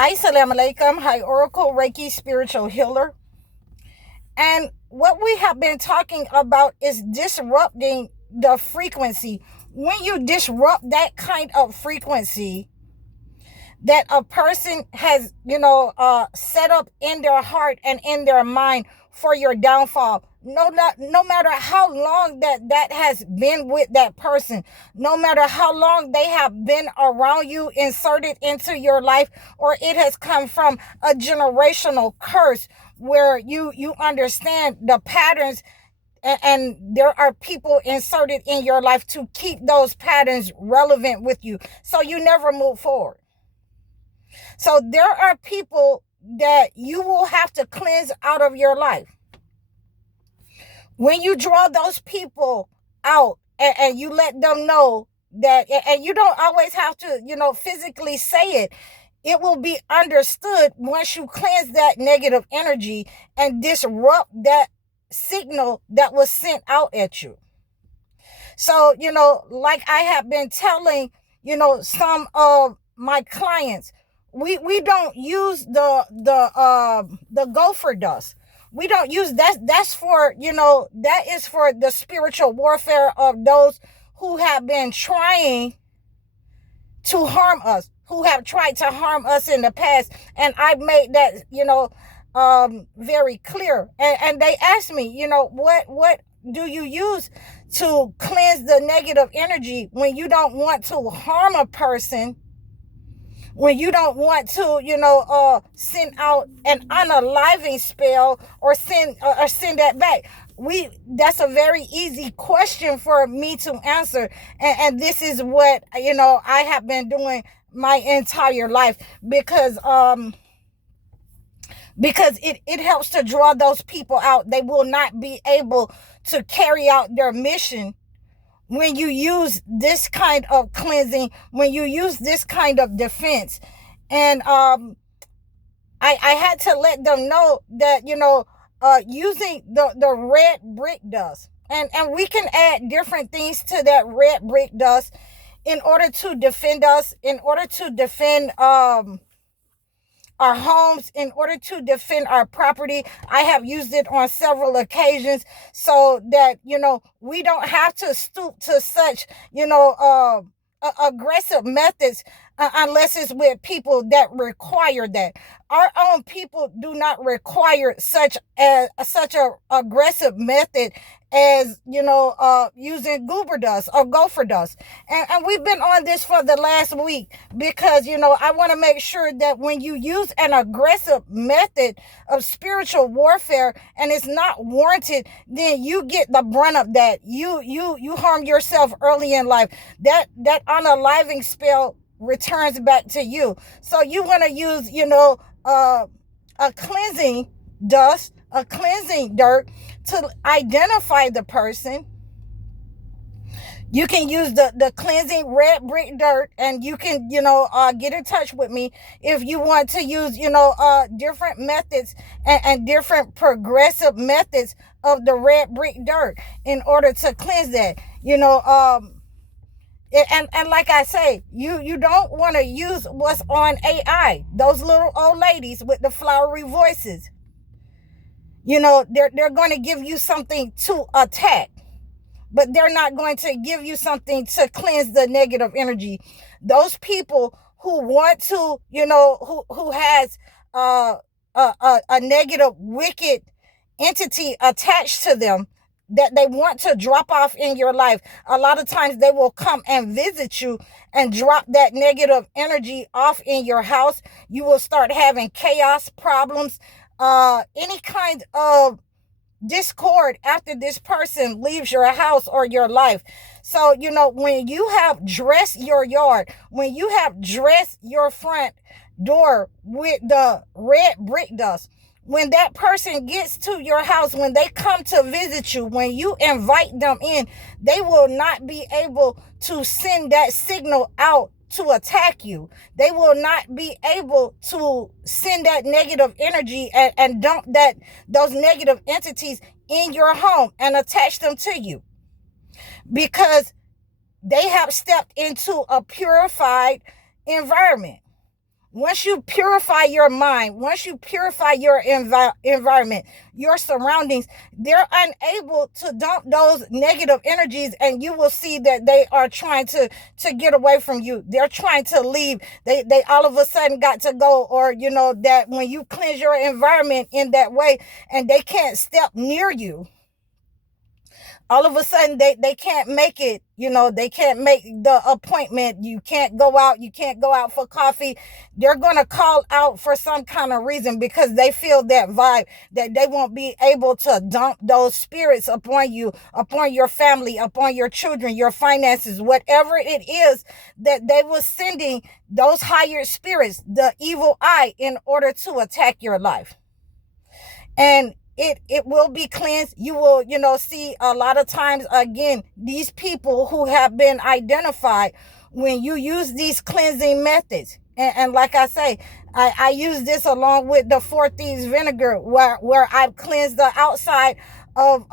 Assalamu alaikum. Hi, Oracle Reiki Spiritual Healer. And what we have been talking about is disrupting the frequency. When you disrupt that kind of frequency that a person has, set up in their heart and in their mind for your downfall, no matter how long that has been with that person, no matter how long they have been around you, inserted into your life, or it has come from a generational curse where you understand the patterns, and there are people inserted in your life to keep those patterns relevant with you so you never move forward. So there are people that you will have to cleanse out of your life. When you draw those people out and you let them know that, and you don't always have to, physically say it, it will be understood once you cleanse that negative energy and disrupt that signal that was sent out at you. So, like I have been telling, some of my clients, we don't use the gopher dust. We don't use that. That's for, that is for the spiritual warfare of those who have been trying to harm us, who have tried to harm us in the past. And I've made that, very clear. And they asked me, what do you use to cleanse the negative energy when you don't want to harm a person, when you don't want to, send out an unaliving spell or send that back? That's a very easy question for me to answer. And this is what, I have been doing my entire life, because it helps to draw those people out. They will not be able to carry out their mission when you use this kind of cleansing, when you use this kind of defense. And I had to let them know that, using the red brick dust, and we can add different things to that red brick dust in order to defend us, in order to defend our homes, in order to defend our property. I have used it on several occasions so that, we don't have to stoop to such, aggressive methods unless it's with people that require that. Our own people do not require such a aggressive method as, using goober dust or gopher dust. And we've been on this for the last week because, I want to make sure that when you use an aggressive method of spiritual warfare and it's not warranted, then you get the brunt of that. You harm yourself early in life. That unaliving spell returns back to you. So you want to use, a cleansing dust, a cleansing dirt to identify the person. You can use the cleansing red brick dirt, and you can, get in touch with me if you want to use, different methods and different progressive methods of the red brick dirt in order to cleanse that, and like I say, you don't want to use what's on AI, those little old ladies with the flowery voices. They're going to give you something to attack, but they're not going to give you something to cleanse the negative energy. Those people who want to, who has a negative, wicked entity attached to them that they want to drop off in your life, a lot of times they will come and visit you and drop that negative energy off in your house. You will start having chaos, problems, any kind of discord after this person leaves your house or your life. So, when you have dressed your yard, when you have dressed your front door with the red brick dust, when that person gets to your house, when they come to visit you, when you invite them in, they will not be able to send that signal out to attack you. They will not be able to send that negative energy and dump those negative entities in your home and attach them to you, because they have stepped into a purified environment. Once you purify your mind, once you purify your environment, your surroundings, they're unable to dump those negative energies, and you will see that they are trying to get away from you. They're trying to leave. They all of a sudden got to go, or that when you cleanse your environment in that way, and they can't step near you, all of a sudden they can't make it, they can't make the appointment. You can't go out, for coffee. They're going to call out for some kind of reason, because they feel that vibe, that they won't be able to dump those spirits upon you, upon your family, upon your children, your finances, whatever it is that they were sending, those higher spirits, the evil eye, in order to attack your life. And it will be cleansed. You will, see a lot of times, again, these people who have been identified, when you use these cleansing methods, and like I say, I use this along with the 4 Thieves vinegar, where I've cleansed the outside of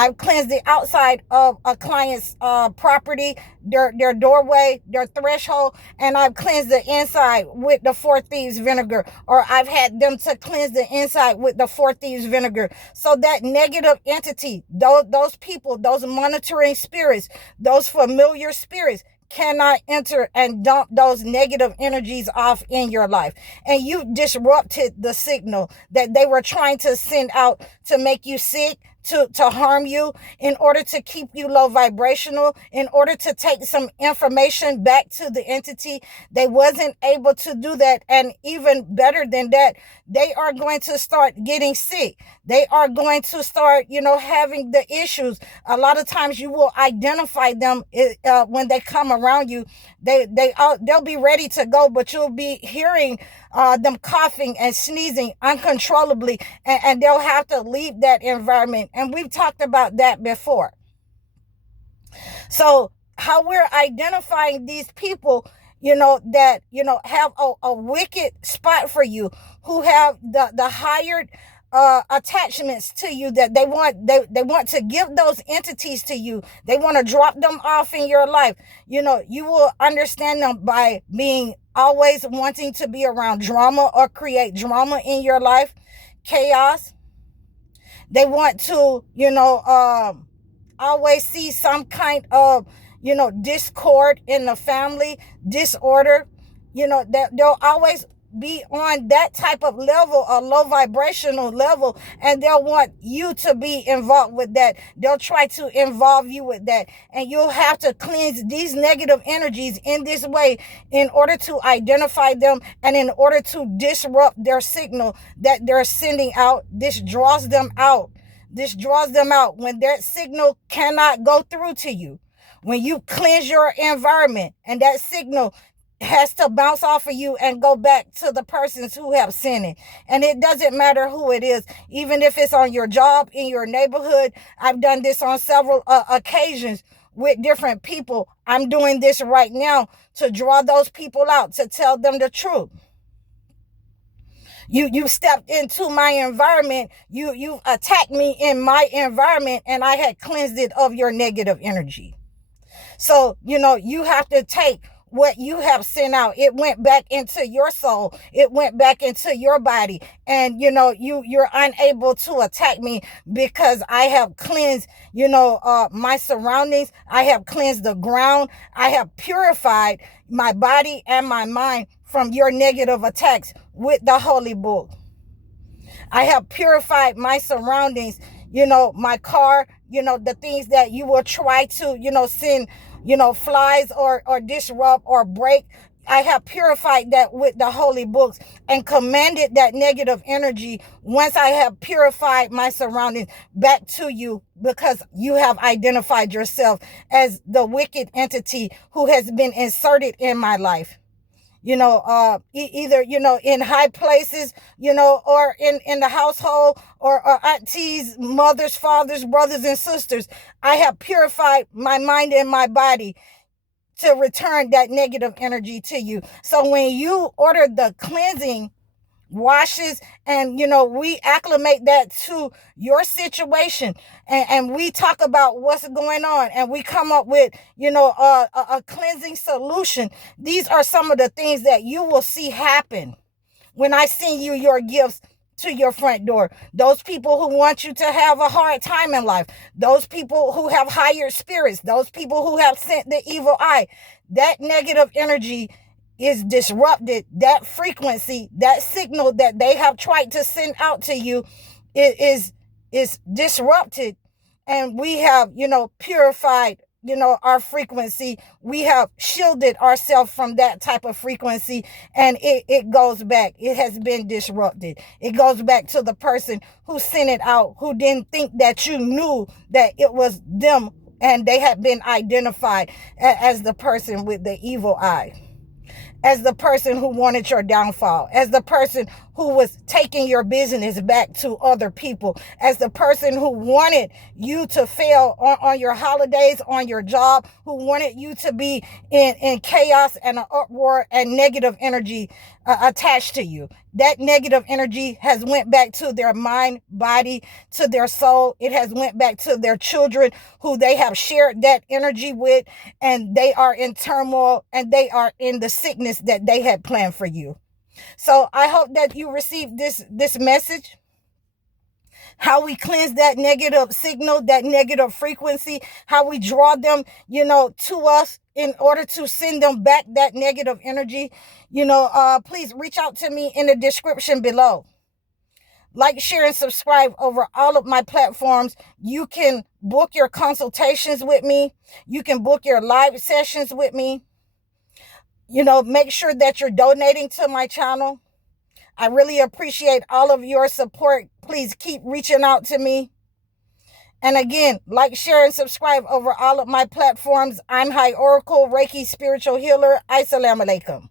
I've cleansed the outside of a client's property, their doorway, their threshold, and I've cleansed the inside with the 4 Thieves vinegar, or I've had them to cleanse the inside with the 4 Thieves vinegar. So that negative entity, those people, those monitoring spirits, those familiar spirits, cannot enter and dump those negative energies off in your life. And you disrupted the signal that they were trying to send out to make you sick, to harm you, in order to keep you low vibrational, in order to take some information back to the entity. They wasn't able to do that. And even better than that, they are going to start getting sick. They are going to start, having the issues. A lot of times you will identify them when they come around you. They'll be ready to go, but you'll be hearing them coughing and sneezing uncontrollably, and they'll have to leave that environment. And we've talked about that before. So how we're identifying these people, that, have a wicked spot for you, who have the hired attachments to you, that they want to give those entities to you. They want to drop them off in your life. You will understand them by being always wanting to be around drama or create drama in your life, chaos. They want to, always see some kind of, discord in the family, disorder. They'll always be on that type of level, a low vibrational level, and they'll want you to be involved with that. They'll try to involve you with that, and you'll have to cleanse these negative energies in this way in order to identify them, and in order to disrupt their signal that they're sending out. This draws them out. When that signal cannot go through to you. When you cleanse your environment, and that signal has to bounce off of you and go back to the persons who have sent it. And it doesn't matter who it is, even if it's on your job, in your neighborhood. I've done this on several occasions with different people. I'm doing this right now to draw those people out, to tell them the truth. You stepped into my environment. You attacked me in my environment, and I had cleansed it of your negative energy. So, you have to take what you have sent out. It went back into your soul. It went back into your body. And, you're unable to attack me, because I have cleansed, my surroundings. I have cleansed the ground. I have purified my body and my mind from your negative attacks with the Holy Book. I have purified my surroundings, my car, the things that you will try to, send, flies or disrupt or break. I have purified that with the Holy Books, and commanded that negative energy, once I have purified my surroundings, back to you, because you have identified yourself as the wicked entity who has been inserted in my life. Either, in high places, or in the household, or aunties, mothers, fathers, brothers, and sisters. I have purified my mind and my body to return that negative energy to you. So when you order the cleansing washes, and we acclimate that to your situation, and we talk about what's going on, and we come up with a cleansing solution. These are some of the things that you will see happen when I send you your gifts to your front door. Those people who want you to have a hard time in life, those people who have higher spirits, those people who have sent the evil eye, that negative energy is disrupted. That frequency, that signal that they have tried to send out to you, it is disrupted, and we have purified our frequency. We have shielded ourselves from that type of frequency, and it goes back. It has been disrupted. It goes back to the person who sent it out, who didn't think that you knew that it was them, and they had been identified as the person with the evil eye, as the person who wanted your downfall, as the person who was taking your business back to other people, as the person who wanted you to fail on your holidays, on your job, who wanted you to be in chaos and an uproar and negative energy attached to you. That negative energy has went back to their mind, body, to their soul. It has went back to their children who they have shared that energy with, and they are in turmoil, and they are in the sickness that they had planned for you. So I hope that you receive this message, how we cleanse that negative signal, that negative frequency, how we draw them, to us in order to send them back that negative energy. Please reach out to me in the description below. Like, share, and subscribe over all of my platforms. You can book your consultations with me. You can book your live sessions with me. Make sure that you're donating to my channel. I really appreciate all of your support. Please keep reaching out to me. And again, like, share, and subscribe over all of my platforms. I'm High Oracle, Reiki Spiritual Healer. Assalamu alaikum.